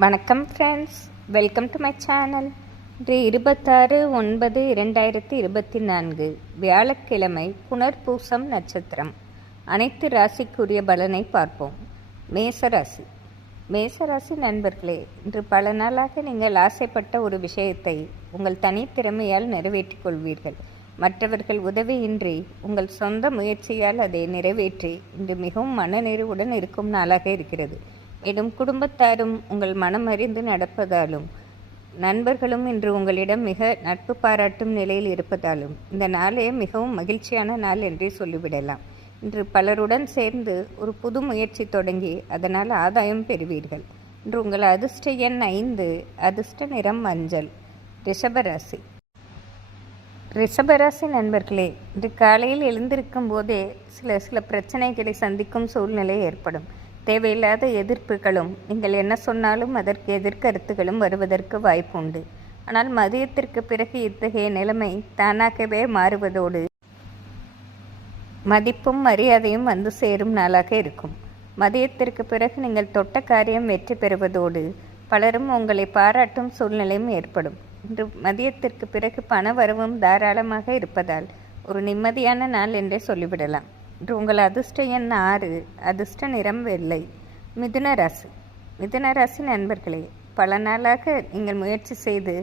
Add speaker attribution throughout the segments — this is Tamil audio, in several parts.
Speaker 1: வணக்கம் friends welcome to my channel இன்று இருபத்தாறு ஒன்பது இரண்டாயிரத்தி இருபத்தி நான்கு வியாழக்கிழமை புனர்பூசம் நட்சத்திரம். அனைத்து ராசிக்குரிய பலனை பார்ப்போம். மேசராசி மேசராசி நண்பர்களே இன்று பல நாளாக நீங்கள் ஆசைப்பட்ட ஒரு விஷயத்தை உங்கள் தனித்திறமையால் நிறைவேற்றிக் கொள்வீர்கள். மற்றவர்கள் உதவியின்றி உங்கள் சொந்த முயற்சியால் அதை நிறைவேற்றி இன்று மிகவும் மனநிறைவுடன் இருக்கும் நாளாக இருக்கிறது. எனும் குடும்பத்தாரும் உங்கள் மனம் அறிந்து நடப்பதாலும் நண்பர்களும் இன்று உங்களிடம் மிக நட்பு பாராட்டும் நிலையில் இருப்பதாலும் இந்த நாளே மிகவும் மகிழ்ச்சியான நாள் என்றே சொல்லிவிடலாம். இன்று பலருடன் சேர்ந்து ஒரு புது முயற்சி தொடங்கி அதனால் ஆதாயம் பெறுவீர்கள். இன்று உங்கள் அதிர்ஷ்ட எண் ஐந்து அதிர்ஷ்ட நிறம் மஞ்சள் ரிஷபராசி. ரிஷபராசி நண்பர்களே இன்று காலையில் எழுந்திருக்கும் போதே சில சில பிரச்சனைகளை சந்திக்கும் சூழ்நிலை ஏற்படும். தேவையில்லாத எதிர்ப்புகளும் நீங்கள் என்ன சொன்னாலும் அதற்கு எதிர்கருத்துகளும் வருவதற்கு வாய்ப்பு உண்டு ஆனால் மதியத்திற்கு பிறகு இத்தகைய நிலைமை தானாகவே மாறுவதோடு மதிப்பும் மரியாதையும் வந்து சேரும் நாளாக இருக்கும். மதியத்திற்கு பிறகு நீங்கள் தொட்ட காரியம் வெற்றி பெறுவதோடு பலரும் உங்களை பாராட்டும் சூழ்நிலையும் ஏற்படும். இன்று மதியத்திற்கு பிறகு பண வரவும் தாராளமாக இருப்பதால் ஒரு நிம்மதியான நாள் என்றே சொல்லிவிடலாம். உங்கள் அதிர்ஷ்ட எண் ஆறு அதிர்ஷ்ட நிறம் வெள்ளை. மிதுன ராசி. மிதுன ராசி நண்பர்களே பல நாளாக நீங்கள் முயற்சி செய்து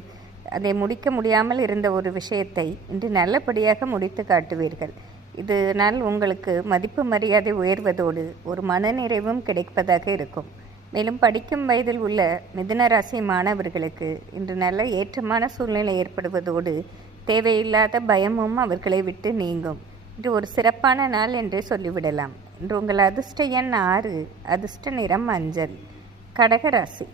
Speaker 1: அதை முடிக்க முடியாமல் இருந்த ஒரு விஷயத்தை இன்று நல்லபடியாக முடித்து காட்டுவீர்கள். இதனால் உங்களுக்கு மதிப்பு மரியாதை உயர்வதோடு ஒரு மனநிறைவும் கிடைப்பதாக இருக்கும். மேலும் படிக்கும் வயதில் உள்ள மிதுன ராசி மாணவர்களுக்கு இன்று நல்ல ஏற்றமான சூழ்நிலை ஏற்படுவதோடு தேவையில்லாத பயமும் அவர்களை விட்டு நீங்கும். இன்று ஒரு சிறப்பான நாள் என்றே சொல்லிவிடலாம். இன்று உங்கள் அதிர்ஷ்ட எண் ஆறு அதிர்ஷ்ட நிறம் மஞ்சள் கடகராசி.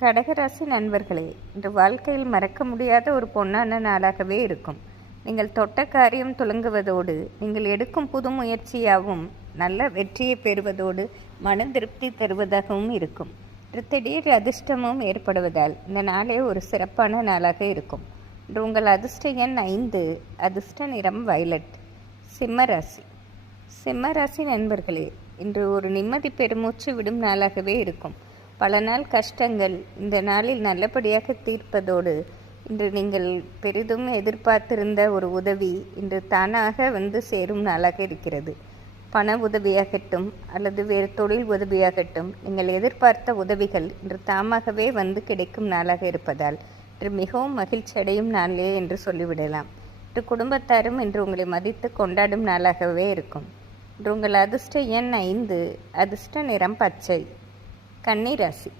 Speaker 1: கடகராசி நண்பர்களே இன்று வாழ்க்கையில் மறக்க முடியாத ஒரு பொன்னான நாளாகவே இருக்கும். நீங்கள் தொட்ட காரியம் துளங்குவதோடு நீங்கள் எடுக்கும் புது முயற்சியாகவும் நல்ல வெற்றியை பெறுவதோடு மன திருப்தி தருவதாகவும் இருக்கும். திடீர் அதிர்ஷ்டமும் ஏற்படுவதால் இந்த நாளே ஒரு சிறப்பான நாளாக இருக்கும். இன்று உங்கள் அதிர்ஷ்ட எண் ஐந்து அதிர்ஷ்ட நிறம் வயலட். சிம்மராசி. சிம்மராசி நண்பர்களே இன்று ஒரு நிம்மதி பெருமூச்சு விடும் நாளாகவே இருக்கும். பல நாள் கஷ்டங்கள் இந்த நாளில் நல்லபடியாக தீர்ப்பதோடு இன்று நீங்கள் பெரிதும் எதிர்பார்த்திருந்த ஒரு உதவி இன்று தானாக வந்து சேரும் நாளாக இருக்கிறது. பண உதவியாகட்டும் அல்லது வேறு தொழில் உதவியாகட்டும் நீங்கள் எதிர்பார்த்த உதவிகள் இன்று தாமாகவே வந்து கிடைக்கும் நாளாக இருப்பதால் இன்று மிகவும் மகிழ்ச்சி அடையும் நாளே என்று சொல்லிவிடலாம். இன்று குடும்பத்தாரும் இன்று உங்களை மதித்து கொண்டாடும் நாளாகவே இருக்கும். இன்று உங்கள் அதிர்ஷ்ட எண் ஐந்து அதிர்ஷ்ட நிறம் பச்சை. கன்னிராசி.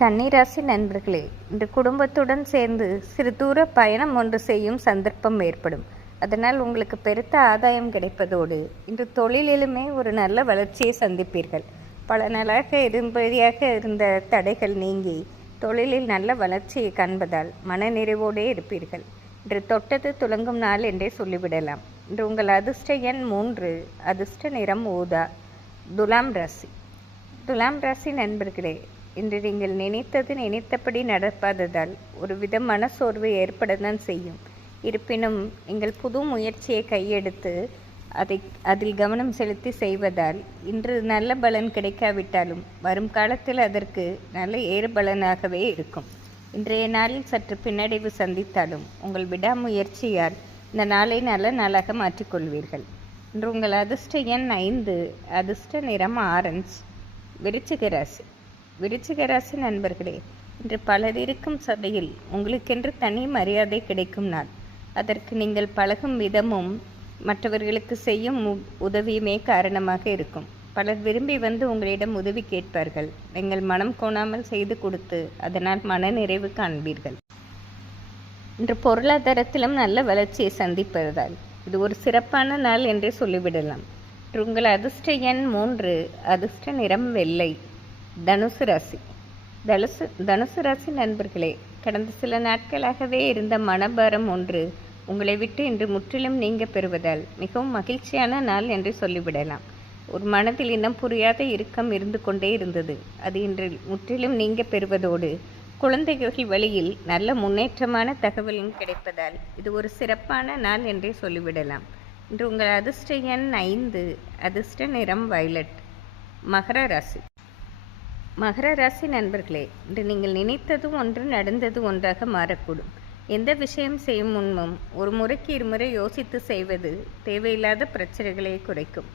Speaker 1: கன்னிராசி நண்பர்களே இன்று குடும்பத்துடன் சேர்ந்து சிறு தூர பயணம் ஒன்று செய்யும் சந்தர்ப்பம் ஏற்படும். அதனால் உங்களுக்கு பெருத்த ஆதாயம் கிடைப்பதோடு இன்று தொழிலிலுமே ஒரு நல்ல வளர்ச்சியை சந்திப்பீர்கள். பல நாளாக இரும்படியாக இருந்த தடைகள் நீங்கி தொழிலில் நல்ல வளர்ச்சியை காண்பதால் மனநிறைவோடே இருப்பீர்கள். இன்று தொட்டது துலங்கும் நாள் என்றே சொல்லிவிடலாம். இன்று உங்கள் அதிர்ஷ்ட எண் மூன்று அதிர்ஷ்ட நிறம் ஊதா துலாம் ராசி. துலாம் ராசி நண்பர்களே இன்று நீங்கள் நினைத்தது நினைத்தபடி நடப்பாததால் ஒரு வித மனசோர்வு ஏற்படத்தான் தான் செய்யும். இருப்பினும் நீங்கள் புது முயற்சியை கையெடுத்து அதை அதில் கவனம் செலுத்தி செய்வதால் இன்று நல்ல பலன் கிடைக்காவிட்டாலும் வரும் காலத்தில் அதற்கு நல்ல ஏறு பலனாகவே இருக்கும். இன்றைய நாளில் சற்று பின்னடைவு சந்தித்தாலும் உங்கள் விடாமுயற்சியால் இந்த நாளை நல்ல நாளாக மாற்றிக்கொள்வீர்கள். இன்று உங்கள் அதிர்ஷ்ட எண் ஐந்து அதிர்ஷ்ட நிறம் ஆரஞ்ச். விருச்சிக ராசி. விருச்சிக ராசி நண்பர்களே இன்று பலர் இருக்கும் சபையில் உங்களுக்கென்று தனி மரியாதை கிடைக்கும் நாள். அதற்கு நீங்கள் பழகும் விதமும் மற்றவர்களுக்கு செய்யும் உதவியுமே காரணமாக இருக்கும். பலர் விரும்பி வந்து உங்களிடம் உதவி கேட்பார்கள். நீங்கள் மனம் கோணாமல் செய்து கொடுத்து அதனால் மன நிறைவு காண்பீர்கள் இன்று பொருளாதாரத்திலும் நல்ல வளர்ச்சியை சந்திப்பதால் இது ஒரு சிறப்பான நாள் என்றே சொல்லிவிடலாம். உங்கள் அதிர்ஷ்ட எண் மூன்று அதிர்ஷ்ட நிறம் வெள்ளை தனுசு ராசி. தனுசு தனுசு ராசி நண்பர்களே கடந்த சில நாட்களாகவே இருந்த மனபாரம் ஒன்று உங்களை விட்டு இன்று முற்றிலும் நீங்க பெறுவதால் மிகவும் மகிழ்ச்சியான நாள் என்று சொல்லிவிடலாம். ஒரு மனதில் இன்னும் புரியாத இறுக்கம் இருந்து கொண்டே இருந்தது. அது இன்று முற்றிலும் நீங்க பெறுவதோடு குழந்தைகள் வழியில் நல்ல முன்னேற்றமான தகவலும் கிடைப்பதால் இது ஒரு சிறப்பான நாள் என்றே சொல்லிவிடலாம். இன்று உங்கள் அதிர்ஷ்ட எண் ஐந்து அதிர்ஷ்ட நிறம் வயலட் மகர ராசி. மகர ராசி நண்பர்களே இன்று நீங்கள் நினைத்தது ஒன்று நடந்தது ஒன்றாக மாறக்கூடும். எந்த விஷயம் செய்யும் முன்பும் ஒரு முறைக்கு இருமுறை யோசித்து செய்வது தேவையில்லாத பிரச்சனைகளை குறைக்கும்.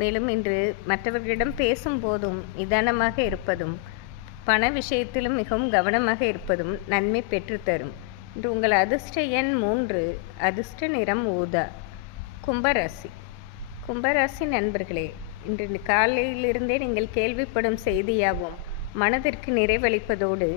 Speaker 1: மேலும் இன்று மற்றவர்களிடம் பேசும்போதும் நிதானமாக இருப்பதும் பண விஷயத்திலும் மிகவும் கவனமாக இருப்பதும் நன்மை பெற்றுத்தரும் இன்று உங்கள் அதிர்ஷ்ட எண் மூன்று அதிர்ஷ்ட நிறம் ஊதா கும்பராசி. கும்பராசி நண்பர்களே இன்று காலையிலிருந்தே நீங்கள் கேள்விப்படும் செய்தியாகவும் மனதிற்கு நிறைவளிப்பதோடு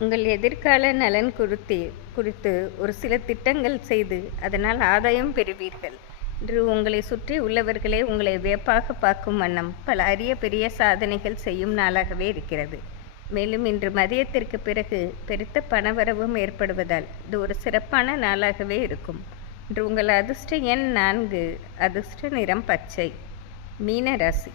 Speaker 1: உங்கள் எதிர்கால நலன் குறித்து குறித்து ஒரு சில திட்டங்கள் செய்து அதனால் ஆதாயம் பெறுவீர்கள். இன்று உங்களை சுற்றி உள்ளவர்களே உங்களை வியப்பாக பார்க்கும் வண்ணம் பல அரிய பெரிய சாதனைகள் செய்யும் நாளாகவே இருக்கிறது. மேலும் இன்று மதியத்திற்கு பிறகு பெருத்த பணவரவும் ஏற்படுவதால் இது ஒரு சிறப்பான நாளாகவே இருக்கும். இன்று உங்கள் அதிர்ஷ்ட எண் நான்கு அதிர்ஷ்ட நிறம் பச்சை. மீனராசி.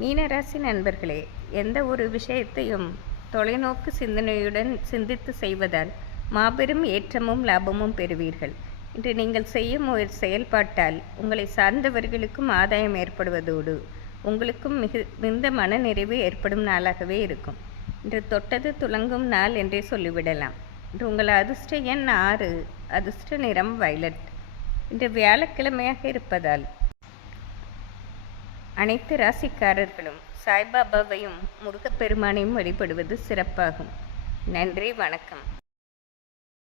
Speaker 1: மீனராசி நண்பர்களே எந்த ஒரு விஷயத்தையும் தொலைநோக்கு சிந்தனையுடன் சிந்தித்து செய்வதால் மாபெரும் ஏற்றமும் லாபமும் பெறுவீர்கள். இன்று நீங்கள் செய்யும் ஒரு செயல்பாட்டால் உங்களை சார்ந்தவர்களுக்கும் ஆதாயம் ஏற்படுவதோடு உங்களுக்கும் மிகு மிகுந்த மனநிறைவு ஏற்படும் நாளாகவே இருக்கும். இன்று தொட்டது துலங்கும் நாள் என்றே சொல்லிவிடலாம். இன்று உங்கள் அதிர்ஷ்ட எண் ஆறு அதிர்ஷ்ட நிறம் வயலட். இன்று வியாழக்கிழமையாக இருப்பதால் அனைத்து ராசிக்காரர்களும் சாய்பாபாவையும் முருகப்பெருமானையும் வழிபடுவது சிறப்பாகும். நன்றி வணக்கம்.